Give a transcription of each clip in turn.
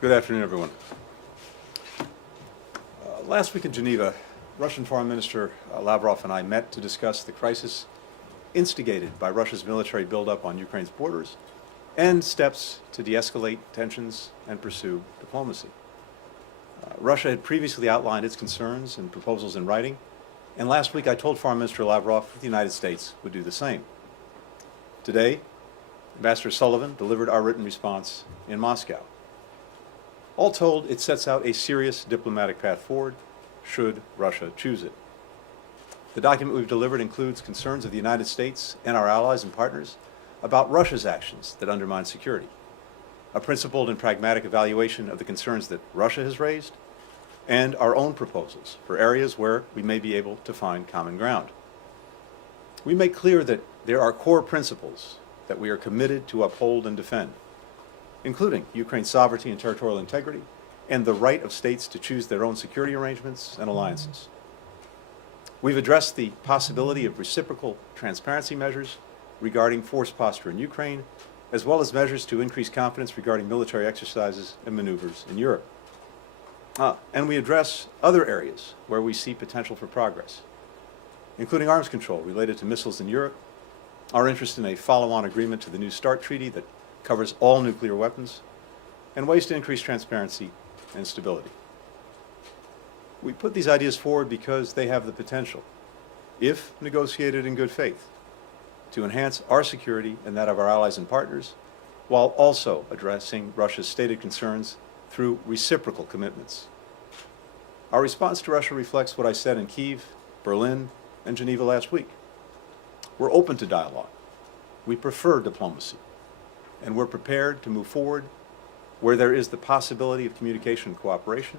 Good afternoon, everyone. Last week in Geneva, Russian Foreign Minister Lavrov and I met to discuss the crisis instigated by Russia's military buildup on Ukraine's borders and steps to de-escalate tensions and pursue diplomacy. Russia had previously outlined its concerns and proposals in writing, and last week I told Foreign Minister Lavrov that the United States would do the same. Today, Ambassador Sullivan delivered our written response in Moscow. All told, it sets out a serious diplomatic path forward, should Russia choose it. The document we've delivered includes concerns of the United States and our allies and partners about Russia's actions that undermine security, a principled and pragmatic evaluation of the concerns that Russia has raised, and our own proposals for areas where we may be able to find common ground. We make clear that there are core principles that we are committed to uphold and defend, including Ukraine's sovereignty and territorial integrity, and the right of states to choose their own security arrangements and alliances. We've addressed the possibility of reciprocal transparency measures regarding force posture in Ukraine, as well as measures to increase confidence regarding military exercises and maneuvers in Europe. And we address other areas where we see potential for progress, including arms control related to missiles in Europe, our interest in a follow-on agreement to the New START treaty that covers all nuclear weapons, and ways to increase transparency and stability. We put these ideas forward because they have the potential, if negotiated in good faith, to enhance our security and that of our allies and partners, while also addressing Russia's stated concerns through reciprocal commitments. Our response to Russia reflects what I said in Kyiv, Berlin, and Geneva last week. We're open to dialogue. We prefer diplomacy. And we're prepared to move forward where there is the possibility of communication and cooperation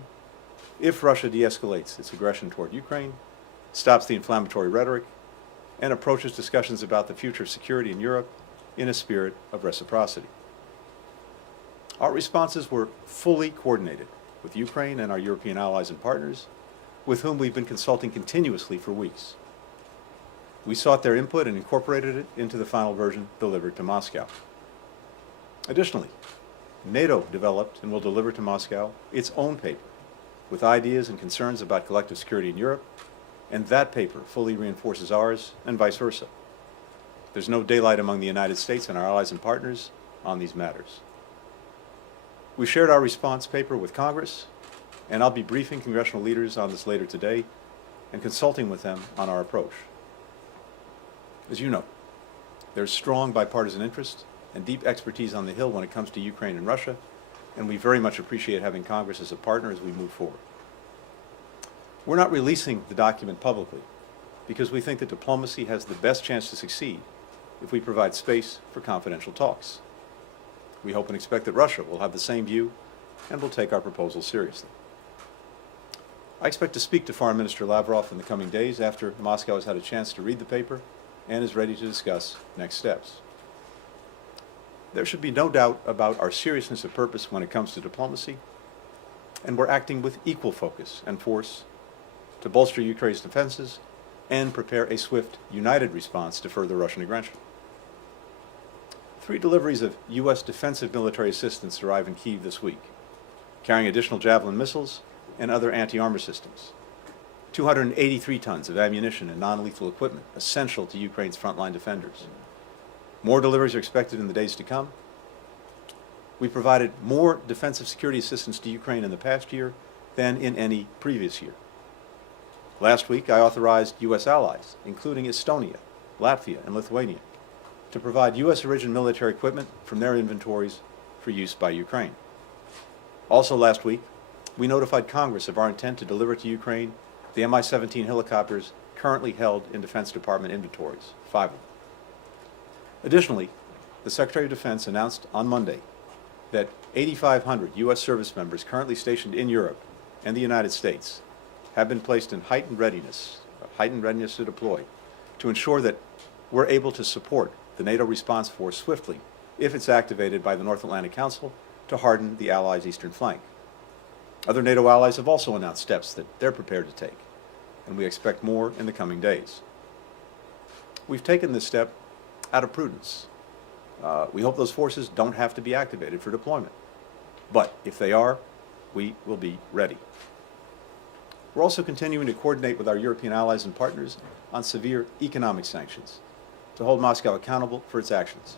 if Russia de-escalates its aggression toward Ukraine, stops the inflammatory rhetoric, and approaches discussions about the future of security in Europe in a spirit of reciprocity. Our responses were fully coordinated with Ukraine and our European allies and partners, with whom we've been consulting continuously for weeks. We sought their input and incorporated it into the final version delivered to Moscow. Additionally, NATO developed and will deliver to Moscow its own paper with ideas and concerns about collective security in Europe, and that paper fully reinforces ours and vice versa. There's no daylight among the United States and our allies and partners on these matters. We shared our response paper with Congress, and I'll be briefing congressional leaders on this later today and consulting with them on our approach. As you know, there's strong bipartisan interest and deep expertise on the Hill when it comes to Ukraine and Russia, and we very much appreciate having Congress as a partner as we move forward. We're not releasing the document publicly because we think that diplomacy has the best chance to succeed if we provide space for confidential talks. We hope and expect that Russia will have the same view and will take our proposals seriously. I expect to speak to Foreign Minister Lavrov in the coming days after Moscow has had a chance to read the paper and is ready to discuss next steps. There should be no doubt about our seriousness of purpose when it comes to diplomacy, and we're acting with equal focus and force to bolster Ukraine's defenses and prepare a swift, united response to further Russian aggression. 3 deliveries of U.S. defensive military assistance arrive in Kyiv this week, carrying additional Javelin missiles and other anti-armor systems, 283 tons of ammunition and non-lethal equipment essential to Ukraine's frontline defenders. More deliveries are expected in the days to come. We provided more defensive security assistance to Ukraine in the past year than in any previous year. Last week, I authorized U.S. allies, including Estonia, Latvia, and Lithuania, to provide U.S.-origin military equipment from their inventories for use by Ukraine. Also last week, we notified Congress of our intent to deliver to Ukraine the Mi-17 helicopters currently held in Defense Department inventories, 5 of them. Additionally, the Secretary of Defense announced on Monday that 8,500 U.S. service members currently stationed in Europe and the United States have been placed in heightened readiness to deploy, to ensure that we're able to support the NATO response force swiftly if it's activated by the North Atlantic Council to harden the Allies' eastern flank. Other NATO allies have also announced steps that they're prepared to take, and we expect more in the coming days. We've taken this step out of prudence. We hope those forces don't have to be activated for deployment. But if they are, we will be ready. We're also continuing to coordinate with our European allies and partners on severe economic sanctions to hold Moscow accountable for its actions.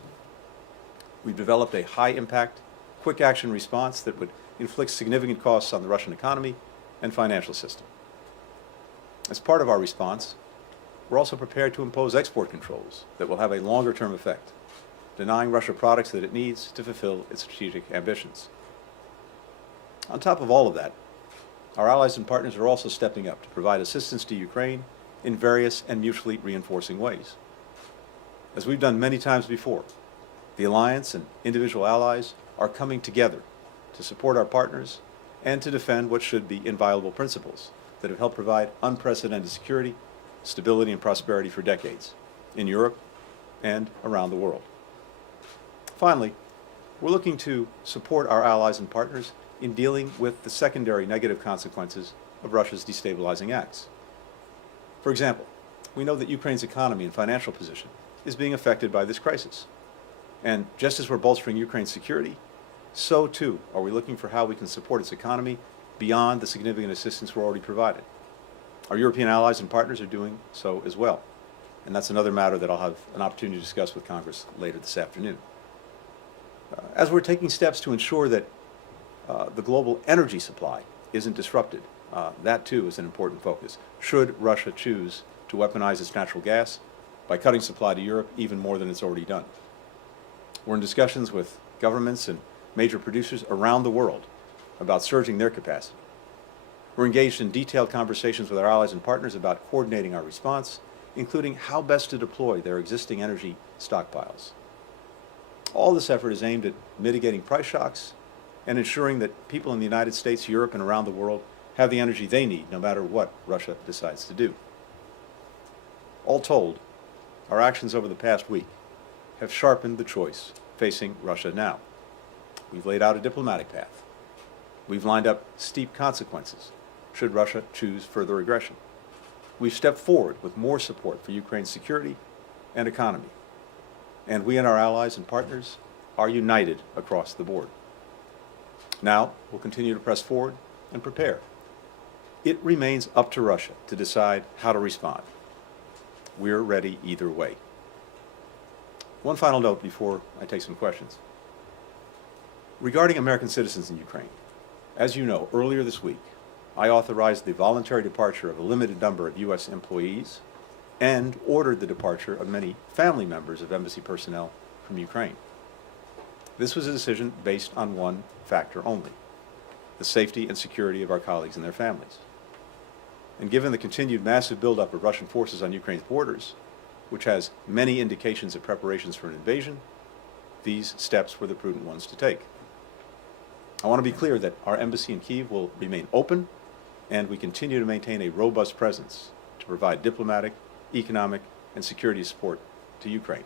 We've developed a high-impact, quick-action response that would inflict significant costs on the Russian economy and financial system. As part of our response, we're also prepared to impose export controls that will have a longer-term effect, denying Russia products that it needs to fulfill its strategic ambitions. On top of all of that, our allies and partners are also stepping up to provide assistance to Ukraine in various and mutually reinforcing ways. As we've done many times before, the alliance and individual allies are coming together to support our partners and to defend what should be inviolable principles that have helped provide unprecedented security, stability, and prosperity for decades in Europe and around the world. Finally, we're looking to support our allies and partners in dealing with the secondary negative consequences of Russia's destabilizing acts. For example, we know that Ukraine's economy and financial position is being affected by this crisis. And just as we're bolstering Ukraine's security, so too are we looking for how we can support its economy beyond the significant assistance we're already provided. Our European allies and partners are doing so as well. And that's another matter that I'll have an opportunity to discuss with Congress later this afternoon. As we're taking steps to ensure that the global energy supply isn't disrupted, that too is an important focus. Should Russia choose to weaponize its natural gas by cutting supply to Europe even more than it's already done? We're in discussions with governments and major producers around the world about surging their capacity. We're engaged in detailed conversations with our allies and partners about coordinating our response, including how best to deploy their existing energy stockpiles. All this effort is aimed at mitigating price shocks and ensuring that people in the United States, Europe, and around the world have the energy they need, no matter what Russia decides to do. All told, our actions over the past week have sharpened the choice facing Russia now. We've laid out a diplomatic path. We've lined up steep consequences should Russia choose further aggression. We've stepped forward with more support for Ukraine's security and economy. And we and our allies and partners are united across the board. Now, we'll continue to press forward and prepare. It remains up to Russia to decide how to respond. We're ready either way. One final note before I take some questions. Regarding American citizens in Ukraine, as you know, earlier this week, I authorized the voluntary departure of a limited number of U.S. employees and ordered the departure of many family members of embassy personnel from Ukraine. This was a decision based on one factor only: the safety and security of our colleagues and their families. And given the continued massive buildup of Russian forces on Ukraine's borders, which has many indications of preparations for an invasion, these steps were the prudent ones to take. I want to be clear that our embassy in Kyiv will remain open, and we continue to maintain a robust presence to provide diplomatic, economic, and security support to Ukraine.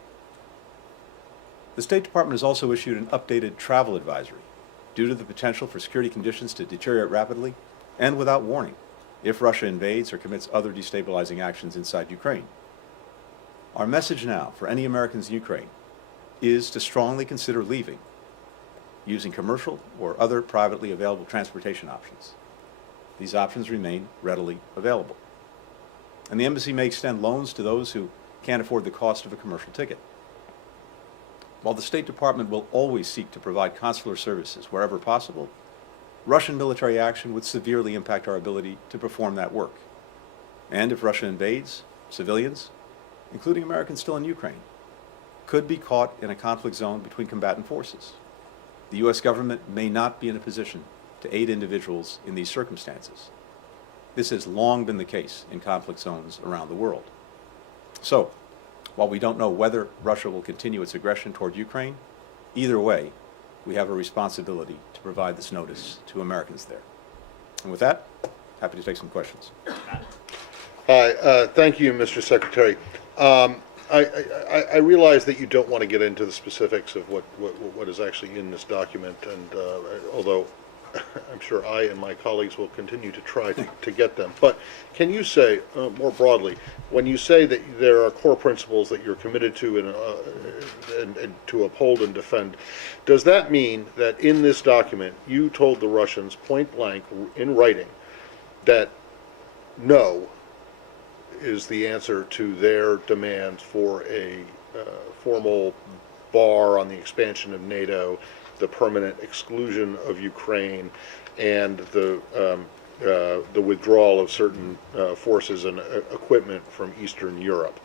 The State Department has also issued an updated travel advisory due to the potential for security conditions to deteriorate rapidly and without warning if Russia invades or commits other destabilizing actions inside Ukraine. Our message now for any Americans in Ukraine is to strongly consider leaving using commercial or other privately available transportation options. These options remain readily available. And the embassy may extend loans to those who can't afford the cost of a commercial ticket. While the State Department will always seek to provide consular services wherever possible, Russian military action would severely impact our ability to perform that work. And if Russia invades, civilians, including Americans still in Ukraine, could be caught in a conflict zone between combatant forces. The U.S. government may not be in a position to aid individuals in these circumstances. This has long been the case in conflict zones around the world. So, while we don't know whether Russia will continue its aggression toward Ukraine, either way, we have a responsibility to provide this notice to Americans there. And with that, happy to take some questions. Hi, thank you, Mr. Secretary. I realize that you don't want to get into the specifics of what is actually in this document, and although I'm sure I and my colleagues will continue to try to get them. But can you say, more broadly, when you say that there are core principles that you're committed to and to uphold and defend, does that mean that in this document you told the Russians point blank in writing that no is the answer to their demands for a formal bar on the expansion of NATO, the permanent exclusion of Ukraine, and the withdrawal of certain forces and equipment from Eastern Europe?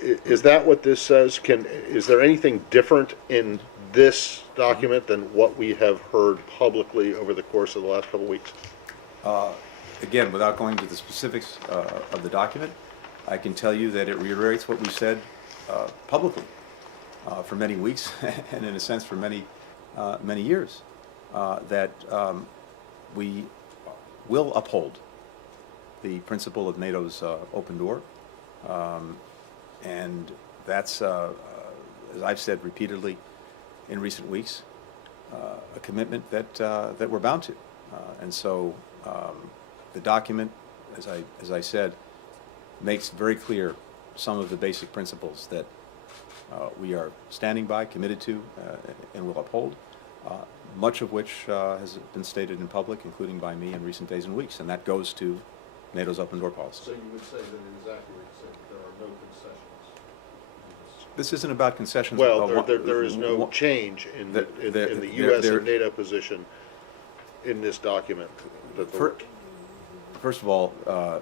Is that what this says? Is there anything different in this document than what we have heard publicly over the course of the last couple of weeks? Again, without going into the specifics of the document, I can tell you that it reiterates what we said publicly for many weeks and in a sense for many years, that we will uphold the principle of NATO's open door, and that's, as I've said repeatedly in recent weeks, a commitment that we're bound to, and so the document, as I said, makes very clear some of the basic principles that we are standing by, committed to, and will uphold, much of which has been stated in public, including by me in recent days and weeks, and that goes to NATO's open door policy. So you would say that it is accurate to say that there are no concessions? This isn't about concessions. Well, there is no change in the U.S. and NATO position in this document. First of all,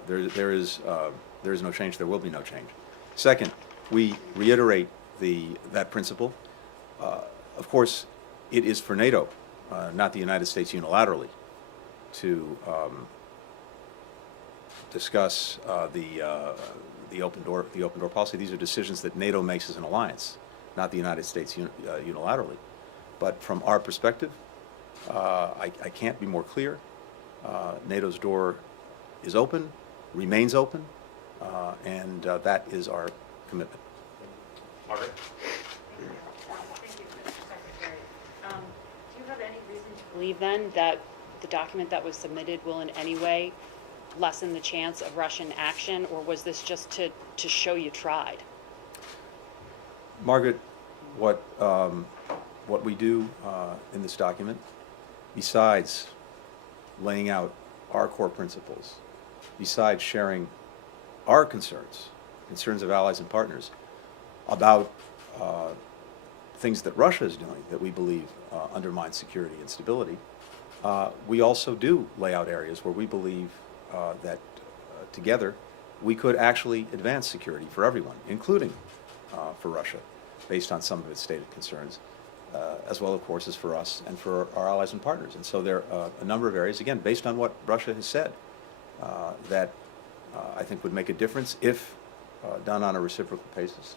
there is no change. There will be no change. Second, we reiterate that principle. Of course, it is for NATO, not the United States unilaterally, to discuss the open door policy. These are decisions that NATO makes as an alliance, not the United States unilaterally. But from our perspective, I can't be more clear. NATO's door is open, remains open, and that is our commitment. Margaret? Thank you, Mr. Secretary. Do you have any reason to believe then that the document that was submitted will in any way lessen the chance of Russian action, or was this just to show you tried? Margaret, what we do in this document, besides laying out our core principles, besides sharing our concerns of allies and partners about things that Russia is doing that we believe undermine security and stability, we also do lay out areas where we believe that together we could actually advance security for everyone, including for Russia, based on some of its stated concerns, as well, of course, as for us and for our allies and partners. And so there are a number of areas, again, based on what Russia has said, that I think would make a difference if done on a reciprocal basis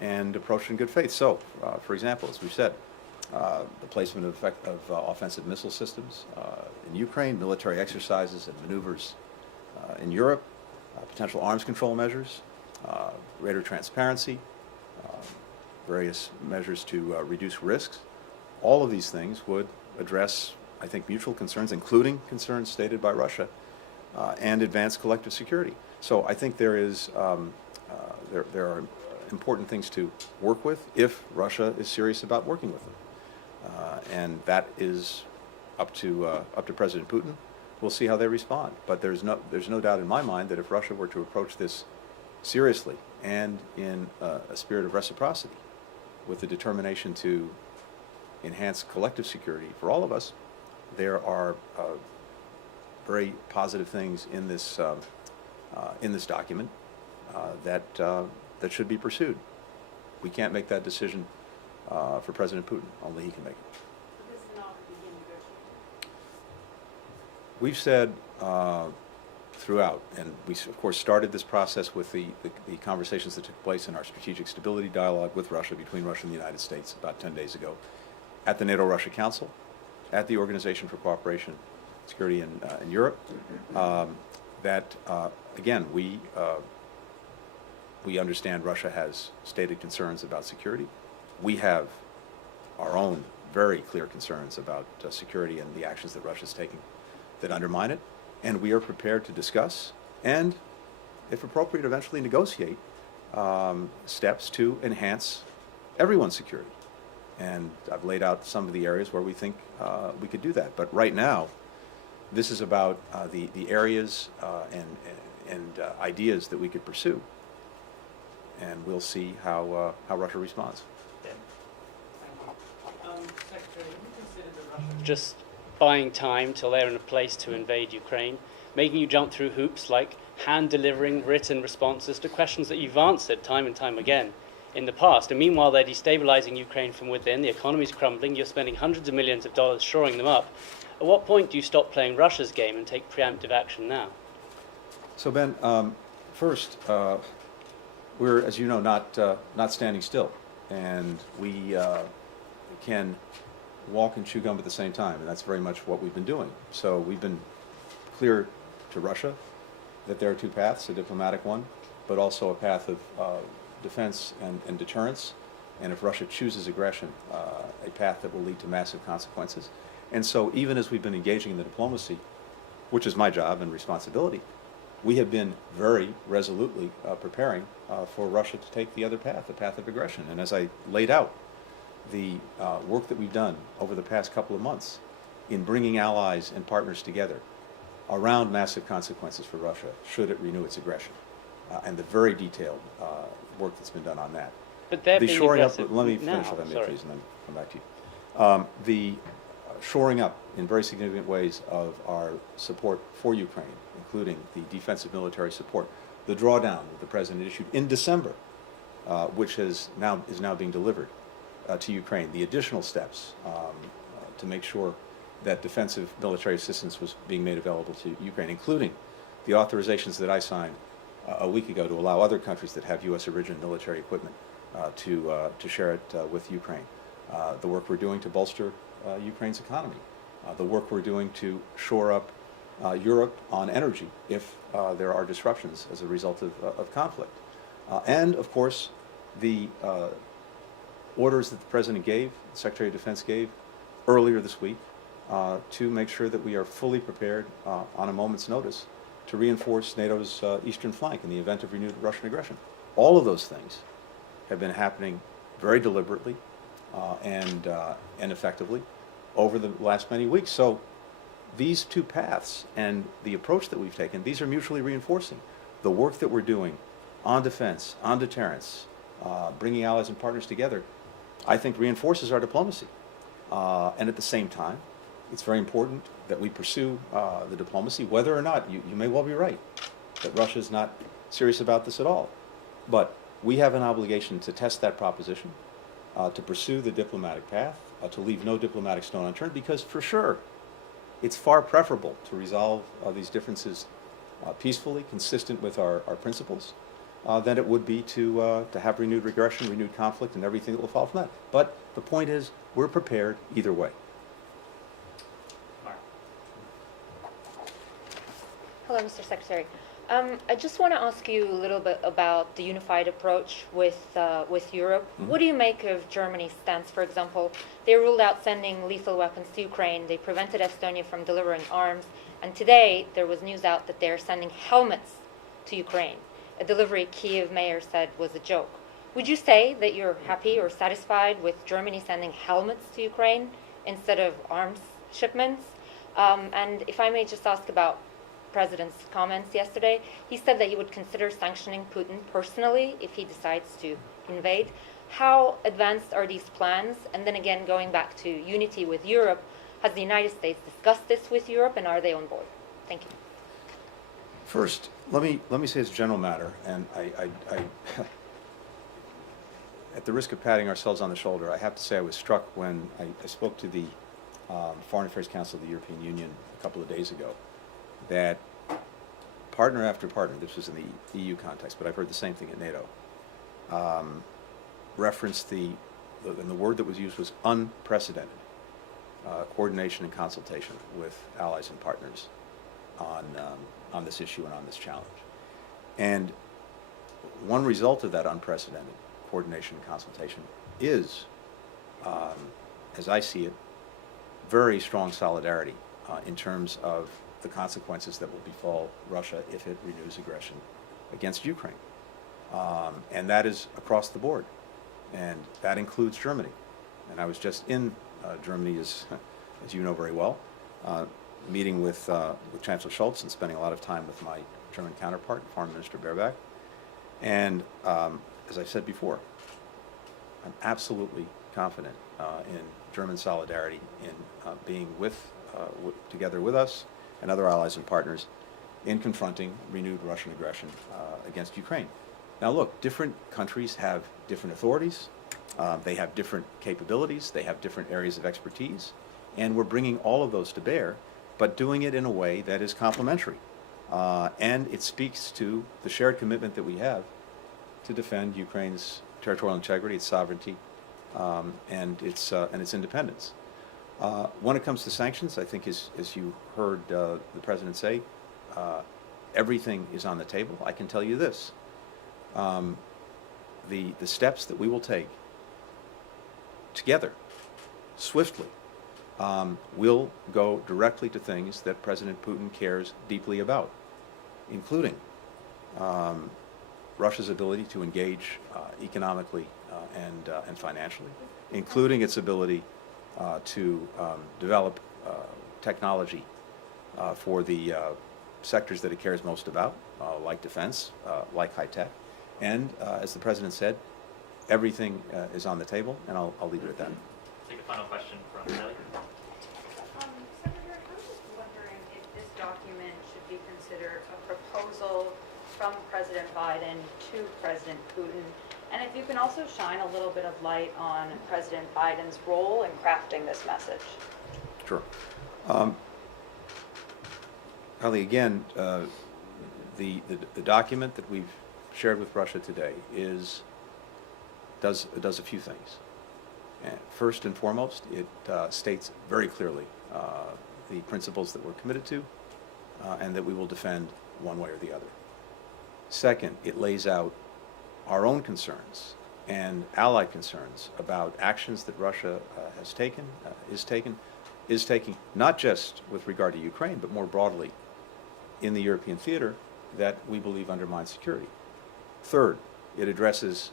and approached in good faith. So, for example, as we've said, the placement of offensive missile systems in Ukraine, military exercises and maneuvers in Europe, potential arms control measures, greater transparency, various measures to reduce risks. All of these things would address, I think, mutual concerns, including concerns stated by Russia, and advance collective security. So I think there are important things to work with if Russia is serious about working with them, and that is up to President Putin. We'll see how they respond. But there's no doubt in my mind that if Russia were to approach this seriously and in a spirit of reciprocity, with the determination to enhance collective security for all of us, there are very positive things in this document that should be pursued. We can't make that decision for President Putin. Only he can make it. So this is not to begin negotiations? We've said throughout, and we of course started this process with the conversations that took place in our strategic stability dialogue with Russia, between Russia and the United States about 10 days ago, at the NATO-Russia Council, at the Organization for Cooperation and Security in Europe, that again, we understand Russia has stated concerns about security. We have our own very clear concerns about security and the actions that Russia's taking that undermine it. And we are prepared to discuss and, if appropriate, eventually negotiate steps to enhance everyone's security. And I've laid out some of the areas where we think we could do that. But right now, this is about the areas and ideas that we could pursue. And we'll see how Russia responds. Secretary, have you considered the Russians just buying time till they're in a place to invade Ukraine, making you jump through hoops like hand-delivering written responses to questions that you've answered time and time again in the past? And meanwhile, they're destabilizing Ukraine from within, the economy's crumbling, you're spending hundreds of millions of dollars shoring them up. At what point do you stop playing Russia's game and take preemptive action now? So Ben, first, we're, as you know, not standing still, and we can walk and chew gum at the same time, and that's very much what we've been doing. So we've been clear to Russia that there are two paths, a diplomatic one, but also a path of defense and deterrence, and if Russia chooses aggression, a path that will lead to massive consequences. And so even as we've been engaging in the diplomacy, which is my job and responsibility, we have been very resolutely preparing for Russia to take the other path, the path of aggression. And as I laid out, the work that we've done over the past couple of months in bringing allies and partners together around massive consequences for Russia should it renew its aggression, and the very detailed work that's been done on that. But they're The being shoring up, aggressive let me now. finish if I may, Sorry. please, and then come back to you. The shoring up in very significant ways of our support for Ukraine, including the defensive military support, the drawdown that the President issued in December, which is now being delivered to Ukraine, the additional steps to make sure that defensive military assistance was being made available to Ukraine, including the authorizations that I signed a week ago to allow other countries that have U.S. origin military equipment to share it with Ukraine. The work we're doing to bolster Ukraine's economy, the work we're doing to shore up Europe on energy if there are disruptions as a result of conflict. And, of course, the orders that the President gave, the Secretary of Defense gave earlier this week to make sure that we are fully prepared on a moment's notice to reinforce NATO's eastern flank in the event of renewed Russian aggression. All of those things have been happening very deliberately and effectively over the last many weeks. So these two paths and the approach that we've taken, these are mutually reinforcing. The work that we're doing on defense, on deterrence, bringing allies and partners together, I think reinforces our diplomacy. And at the same time, it's very important that we pursue the diplomacy, whether or not, you may well be right, that Russia is not serious about this at all. But we have an obligation to test that proposition, to pursue the diplomatic path, to leave no diplomatic stone unturned, because for sure, it's far preferable to resolve these differences peacefully, consistent with our principles, than it would be to have renewed aggression, renewed conflict, and everything that will follow from that. But the point is, we're prepared either way. Mark. Hello, Mr. Secretary. I just want to ask you a little bit about the unified approach with Europe. Mm-hmm. What do you make of Germany's stance? For example, they ruled out sending lethal weapons to Ukraine. They prevented Estonia from delivering arms. And today, there was news out that they're sending helmets to Ukraine. A delivery Kiev mayor said was a joke. Would you say that you're happy or satisfied with Germany sending helmets to Ukraine instead of arms shipments? And if I may just ask about President's comments yesterday, he said that he would consider sanctioning Putin personally if he decides to invade. How advanced are these plans? And then again, going back to unity with Europe, has the United States discussed this with Europe, and are they on board? Thank you. First, let me say as a general matter, and I at the risk of patting ourselves on the shoulder, I have to say I was struck when I spoke to the Foreign Affairs Council of the European Union a couple of days ago, that partner after partner, this was in the EU context, but I've heard the same thing at NATO, referenced and the word that was used was unprecedented coordination and consultation with allies and partners on this issue and on this challenge. And one result of that unprecedented coordination and consultation is as I see it, very strong solidarity in terms of the consequences that will befall Russia if it renews aggression against Ukraine. And that is across the board. And that includes Germany. And I was just in Germany, as you know very well, meeting with Chancellor Scholz and spending a lot of time with my German counterpart, Foreign Minister Baerbock. And as I said before, I'm absolutely confident in German solidarity in being together with us and other allies and partners in confronting renewed Russian aggression against Ukraine. Now look, different countries have different authorities, they have different capabilities, they have different areas of expertise, and we're bringing all of those to bear, but doing it in a way that is complementary. And it speaks to the shared commitment that we have to defend Ukraine's territorial integrity, its sovereignty, and its independence. When it comes to sanctions, I think as you heard the President say, everything is on the table. I can tell you this. The steps that we will take together, swiftly, will go directly to things that President Putin cares deeply about, including Russia's ability to engage economically and financially, including its ability to develop technology for the sectors that it cares most about, like defense, like high tech. And as the President said, everything is on the table, and I'll leave it at that. Take a final question from Kelly. Secretary, I was just wondering if this document should be considered a proposal from President Biden to President Putin, and if you can also shine a little bit of light on President Biden's role in crafting this message. Sure. Kelly, again, the document that we've shared with Russia today does a few things. And first and foremost, it states very clearly the principles that we're committed to and that we will defend one way or the other. Second, it lays out our own concerns and allied concerns about actions that Russia is taking, not just with regard to Ukraine, but more broadly in the European theater that we believe undermine security. Third, it addresses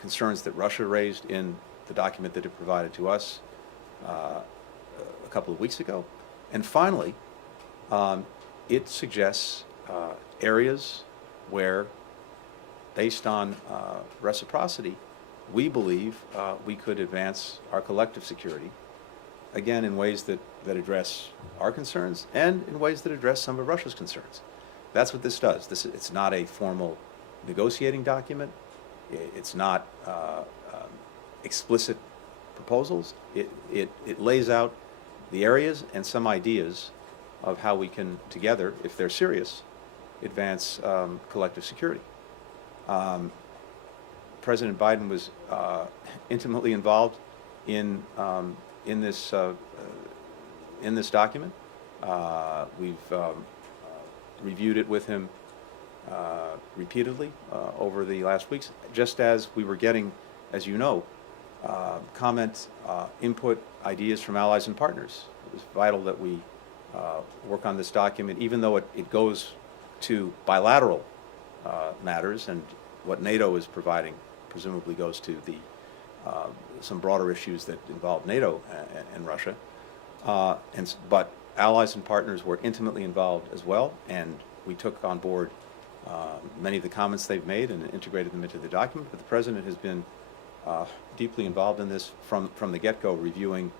concerns that Russia raised in the document that it provided to us a couple of weeks ago. And finally, it suggests areas where, based on reciprocity, we believe we could advance our collective security, again, in ways that address our concerns and in ways that address some of Russia's concerns. That's what this does. It's not a formal negotiating document. It's not explicit proposals. It lays out the areas and some ideas of how we can together, if they're serious, advance collective security. President Biden was intimately involved in this document. We've reviewed it with him repeatedly over the last weeks, just as we were getting, as you know, comment, input, ideas from allies and partners. It was vital that we work on this document, even though it goes to bilateral matters, and what NATO is providing presumably goes to the some broader issues that involve NATO and Russia. But allies and partners were intimately involved as well, and we took on board many of the comments they've made and integrated them into the document. But the President has been deeply involved in this from the get-go, reviewing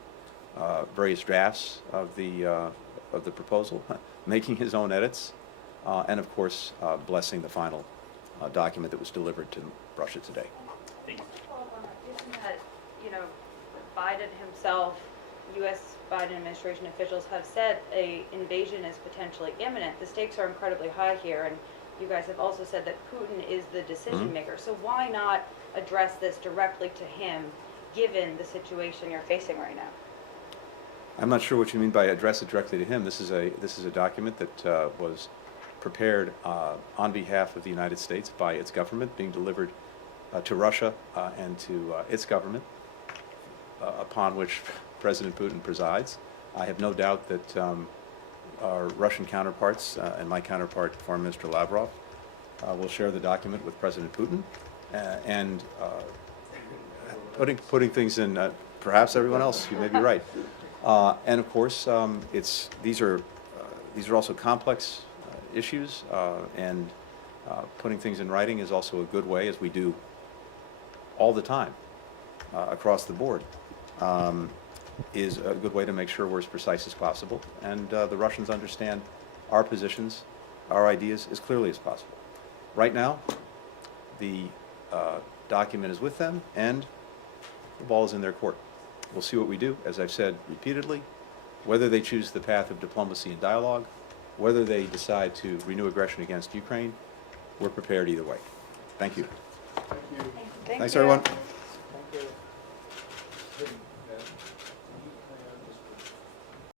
various drafts of the proposal, making his own edits, and of course blessing the final document that was delivered to Russia today. Thank you. Isn't that, Biden himself, U.S. Biden administration officials have said an invasion is potentially imminent. The stakes are incredibly high here, and you guys have also said that Putin is the decision maker. So why not address this directly to him, given the situation you're facing right now? I'm not sure what you mean by address it directly to him. This is a document that was prepared on behalf of the United States by its government, being delivered to Russia and to its government. upon which President Putin presides. I have no doubt that our Russian counterparts and my counterpart, Foreign Minister Lavrov, will share the document with President Putin and putting things in, perhaps everyone else, you may be right. And of course, these are also complex issues, and putting things in writing is also a good way, as we do all the time across the board, is a good way to make sure we're as precise as possible, and the Russians understand our positions, our ideas as clearly as possible. Right now, the document is with them, and the ball is in their court. We'll see what we do, as I've said repeatedly, whether they choose the path of diplomacy and dialogue, whether they decide to renew aggression against Ukraine, we're prepared either way. Thank you. Thanks, everyone.